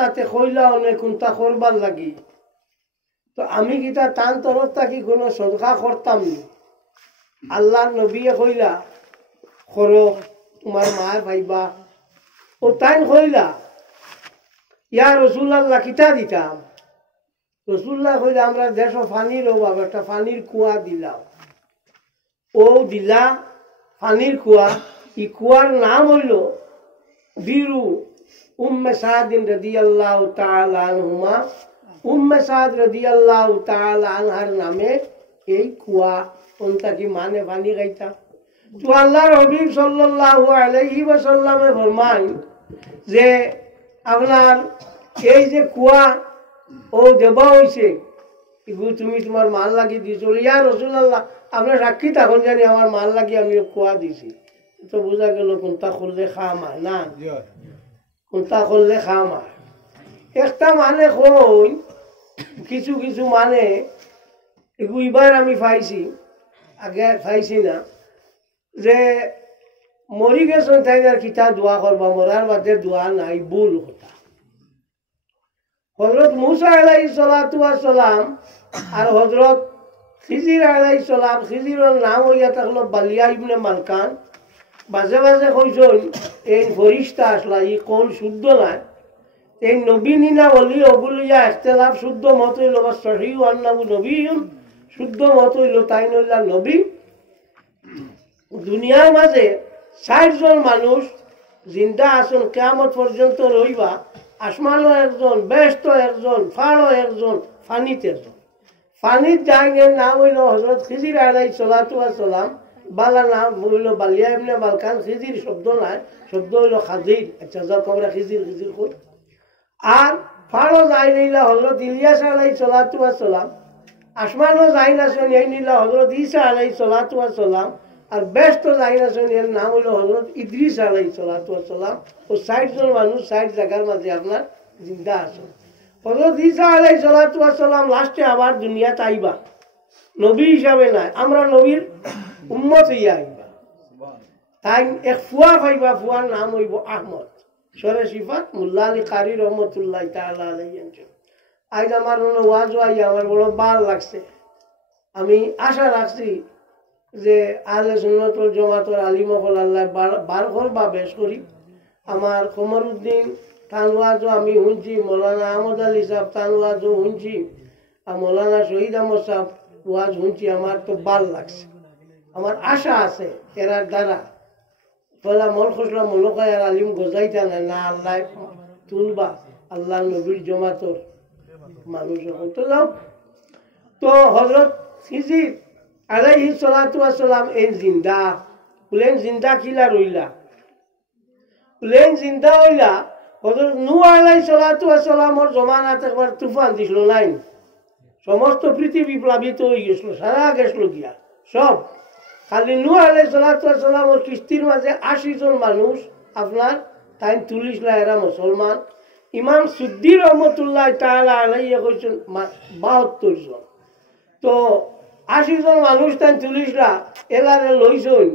রাস্তাতে কইলা অনেক কোনটা করবার লাগি তো আমি কিতা তান তরফ থাকি কোনো সদকা করতাম নি আল্লাহর নবী কইলা করো তোমার মা ভাইবা ও তাই কইলা ইয়া রাসূলুল্লাহ কিতা দিতাম রাসূলুল্লাহ কইলা আমরা দেশ পানির অভাব একটা পানির কুয়া দিলাম ও দিলা পানির কুয়া এই কুয়ার নাম হইল বীরু উম্মে সাদিন রাদিয়াল্লাহু তাআলা আনহুমা উম্মে সাদ রাদিয়াল্লাহু তাআলা আনহার নামে এই কুয়া কোনটা কি মানে পানি খাইতা তো আল্লাহর হাবিব সাল্লাল্লাহু আলাইহি ওয়াসাল্লামে ফরমান যে আপনার এই যে কুয়া ও দেবা হইছে এগুলো তুমি তোমার মাল লাগি দিয়েছো ইয়া রাসূলুল্লাহ আপনার সাক্ষী তখন জানি আমার মাল লাগি আমি কুয়া দিছি তো বোঝা গেল কোনটা করলে খামার না কোনটা করলে খামার একটা মানে কই কিছু কিছু মানে এবার আমি পাইছি আগে পাইছি না যে মরি গেছেন তাই আর কিতা দোয়া করবা মরার বাদে দোয়া নাই ভুল কথা হযরত মুসা আলাইহিস সালাতু ওয়াস সালাম আর হযরত খিজির আলাইহিস সালাম খিজিরের নাম হইয়া থাকলো বালিয়া ইবনে মালকান বাজে বাজে কইছেন এই ফরিস্তা আসলা এই কোন শুদ্ধ না এই নবী নিনা ওলি ওগুলিয়া ইখতিলাফ শুদ্ধ মত হইল বা সহিহ আন্নাহু নবিয়্যুন শুদ্ধ মত হইল তাই নইলা নবী দুনিয়ার মাঝে ৬০ জন মানুষ জিন্দা আছেন কিয়ামত পর্যন্ত রইবা আসমানও একজন বেহেশত একজন ফাড়ও একজন ফানিতে একজন ফানিত জাহাঙ্গের নাম হইল হযরত খিজির আলাইহিস সালাতু ওয়াস সালাম বালা নাম হইল বালিয়া ইবনে মালকান খিজির শব্দ নাই শব্দ হইল খাজির আচ্ছা যাও আমরা খিজির খিজির কই আর ফাড়ও যাই নিলা হযরত ইলিয়াস আলাইহিস সালাতু ওয়াস সালাম আসমানও যাই না শুন এই নিলা হযরত ঈসা আলাইহিস সালাতু ওয়াস সালাম আর বেহেশত যাই না শুন এর নাম হইল হযরত ইদ্রিস আলাইহিস সালাতু ওয়াস সালাম ও ৬০ জন মানুষ ৬০ জায়গার মাঝে আপনার জিন্দা আছে হযরত ঈসা আলাইহিস সালাতু ওয়াস সালাম লাস্টে আবার দুনিয়াতে আইবা নবী হিসাবে নাই আমরা নবীর উম্মত হইয়া আইবা তাই এক ফুয়া পাইবা ফুয়ার নাম হইব আহমদ সরে সিফাত মোল্লা আলী কারি রহমতুল্লাহ তাআলা আলাইহি আজ আমার ওয়াজ আইয়া আমার বড় ভাল লাগছে আমি আশা রাখছি যে আহলে সুন্নাত ওয়াল জামাতের আলিম হল আল্লাহ বার করবা বেশ করি আমার কমরউদ্দিন তানওয়াজও আমি শুনছি মৌলানা আহমদ আলী সাহেব তানওয়াজও শুনছি আর মৌলানা শহীদ আহমদ সাহেব ওয়াজ শুনছি আমার তো ভাল লাগছে আমার আশা আছে এরার দ্বারা পয়লা মন খসলা মলকায় আর আলিম গজাইতা না আল্লাহ তুলবা আল্লাহ নবীর জমাতর মানুষ তো যাও তো হযরত খিজির আলাইহিস সালাতু ওয়াস সালাম এই জিন্দা বলেন জিন্দা কিলা রইলা প্লেন জিন্দা হইলা হযরত নূহ আলাইহিস সালাতু ওয়াস সালামের জমানাতে একবার তুফান দিছিল নাই সমস্ত পৃথিবী প্লাবিত হয়ে গেছিল সারা গেছিল গিয়া সব খালি নূহ আলাইহিস সালাতু ওয়াস সালামের কিস্তির মাঝে ৮০ জন মানুষ আপনার তাই তুলিসলা এরা মুসলমান ইমাম সুদ্দি রহমতুল্লাহ তাআলা আলাইহি কইছেন ৭২ জন তো ৮০ জন মানুষ তাই তুলিসলা এলারে লইছেন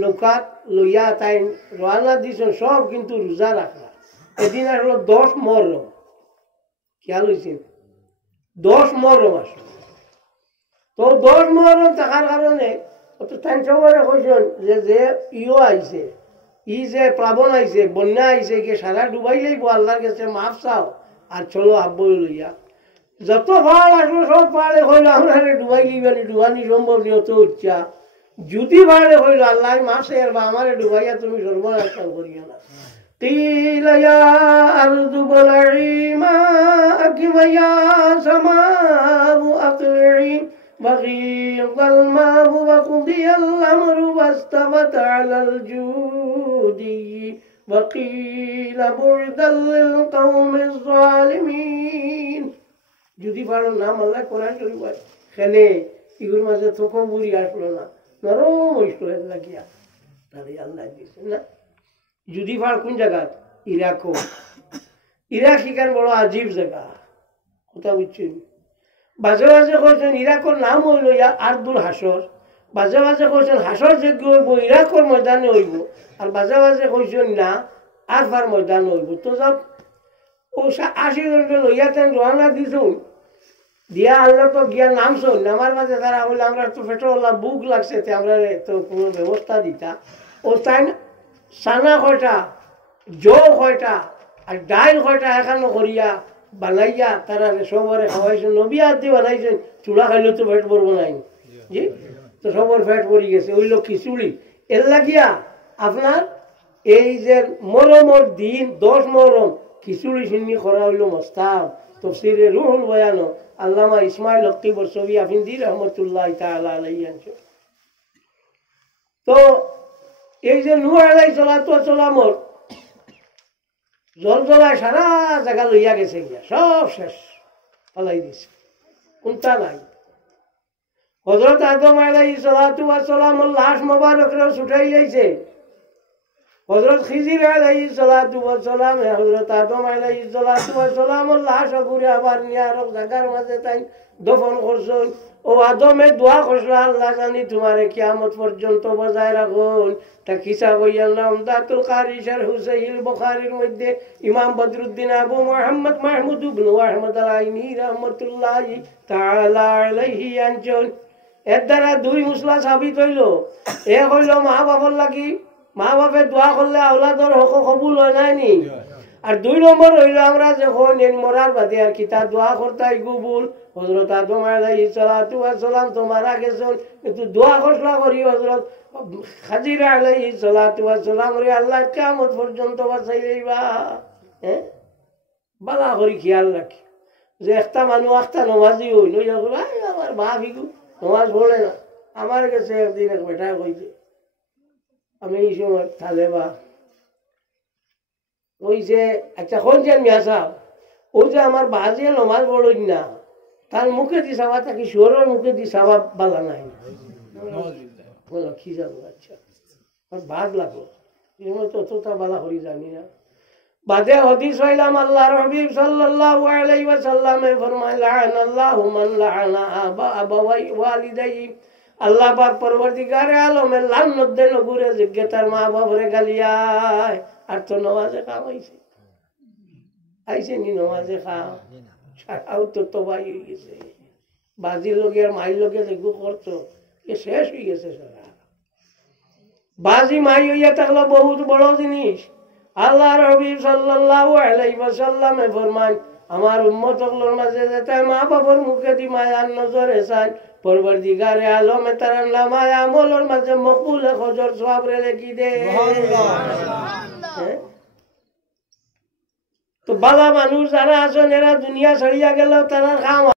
নৌকাত লইয়া তাই রওনা দিছেন সব কিন্তু রোজা রাখলা এদিন আসলো ১০ মুহররম খেয়াল হয়েছে ১০ মুহররম আসলো তো ১০ মুহররম থাকার কারণে তাই সবারে কইছেন যে ইও আইছে ই যে প্লাবন আইছে বন্যা আইছে কি সারা ডুবাই যাইব আল্লাহর কাছে মাফ চাও আর চলো আব্বই লইয়া যত পাহাড় আসলো সব পাহাড়ে হইল আমরা ডুবাই গিয়ে ডুবানি সম্ভব নিয়ে তো ইচ্ছা যদি পাহাড়ে হইল আল্লাহ মাফ আর বা আমারে ডুবাইয়া তুমি সর্বনাশ করিয়া না قيل يا أرض بلعي ماءك ويا سماء أقلعي وغيض الماء وقضي الأمر واستوت على الجودي وقيل بعدا للقوم الظالمين যদি পারো নাম আল্লাহ কোরআন শরীফ খেলে এগুলোর মাঝে থোকো বুড়ি আসলো না নরম হইল লাগিয়া তাহলে আল্লাহ দিয়েছে না যদি পার কোন জায়গা ইরাক ইরাক এখানে বড় আজীব জায়গা কথা বুঝছেন বাজে বাজে কইছেন ইরাকের নাম হইল আর্দুল হাসর বাজে বাজে কইছেন হাসর যজ্ঞ হইব ইরাকের ময়দানে হইব আর বাজে বাজে কইছেন না আরফার ময়দান হইব তো যাক ও 80 জনকে লইয়াতেন রওনা দিছুন দিয়া আল্লাহ তো গিয়া নামছুন নামার মাঝে তারা বলে আমরা তো পেট্রোল বুক লাগছে আমরা তো কোনো ব্যবস্থা দিতা ও তাই সানা কয়টা জৌ কয়টা আর ডাইল কয়টা এখানো করিয়া বানাইয়া তারা সবরে খাওয়াইছেন নবী আদি বানাইছেন চূড়া খাইলে তো পেট ভরবো নাই জি তো সবর পেট ভরি গেছে ওই লোক খিচুড়ি এর লাগিয়া আপনার এই যে মরমর দিন 10 মরম খিচুড়ি সিন্নি করা হইল মস্তাব তফসিরে রুহুল বয়ান আল্লামা ইসমাইল হক্কি বরসবি আফিন্দি রহমতুল্লাহ তাআলা আলাইহি আনছে তো এই যে নূহ আলাইহিস সালাতু ওয়াস সালামর জলজলায় সারা জায়গা লইয়া গেছে গিয়া সব শেষ পালাই দিছে কোনটা নাই হযরত আদম আলাইহিস সালাতু ওয়াস সালামর লাশ মোবারকরে ছুটাই যাইছে হযরত খিজির আলাইহিস সালাতু ওয়াস সালাম হযরত আদম আলাইহিস সালাতু ওয়াস সালামর লাশ ঘুরে আবার নিয়ে আর জায়গার মাঝে তাই দফন করছেন ও আদমে দোয়া করছিল আল্লাহ জানি তোমারে কিয়ামত পর্যন্ত বজায় রাখুন তা কিসা বইয়াল্লাহ উমদাতুল কারি শারহ সহিহ বুখারীর মধ্যে ইমাম বদরুদ্দিন আবু মুহাম্মদ মাহমুদ ইবনে আহমদ আল-আইনি রাহমাতুল্লাহি তাআলা আলাইহি আনজন এর দ্বারা দুই মশলা সাবিত হইল এক হইল মা বাবার লাগি মা বাপে দোয়া করলে আওলাদর হক কবুল হয় নাইনি আর 2 নম্বর হইল আমরা যখন মরার বাদে আর কিতা দোয়া করতাই কবুল হযরত আদম আলাইহিস সালাতু ওয়াস সালাম তো মারা গেছেন কিন্তু দোয়া করলা করি হযরত খাজির আলাইহিস সালাতু ওয়াস সালাম রে আল্লাহ কিয়ামত পর্যন্ত বাঁচাইবা হ্যাঁ বালা করি খেয়াল রাখি যে একটা মানুষ একটা নামাজি হইল আমার মা ভিগু নামাজ পড়ে না আমার কাছে একদিন এক বেটা কইছে আমি এই সময় তাহলে বা ওই যে আচ্ছা কোন যে মিয়া সাহেব ওই যে আমার বাজে নমাজ পড়ই না তার মুখে দি সাবা তাকে শোরের মুখে দি সাবা বালা নাই বলো কি যাবো আচ্ছা আর ভাগ লাগলো এমন ততটা বালা করি জানি না বাদে হাদিস হইলাম আল্লাহর হাবিব সাল্লাল্লাহু আলাইহি ওয়াসাল্লামে ফরমায় লাআনাল্লাহু মান লাআনা আবাওয়াই ওয়ালিদাইহি আল্লাহ পাক পরবর্তীকারে আলমে লানত দেন ঘুরে জিজ্ঞাতার মা বাপরে গালিয়ায় আর তো নমাজে খাওয়াইছে আইছে নি নমাজে খাও সারাও তো তবাই হয়ে গেছে বাজির লোকে আর মাইর লোকে যেগু করতো এ শেষ হয়ে গেছে সারা বাজি মাই হইয়া থাকলো বহুত বড় জিনিস আল্লাহর হাবিব সাল্লাল্লাহু আলাইহি ওয়াসাল্লামে ফরমান আমার উম্মতগুলোর মাঝে যেতে মা বাবার মুখে দি মায়ার নজরে চান পরবর্তীকারে আলমে তার নামায় আমলের মাঝে মকবুল হজর সওয়াব রে লিখি দে তো বালা মানুষ যারা আছেন এরা দুনিয়া ছাড়িয়া গেল তারা খাওয়া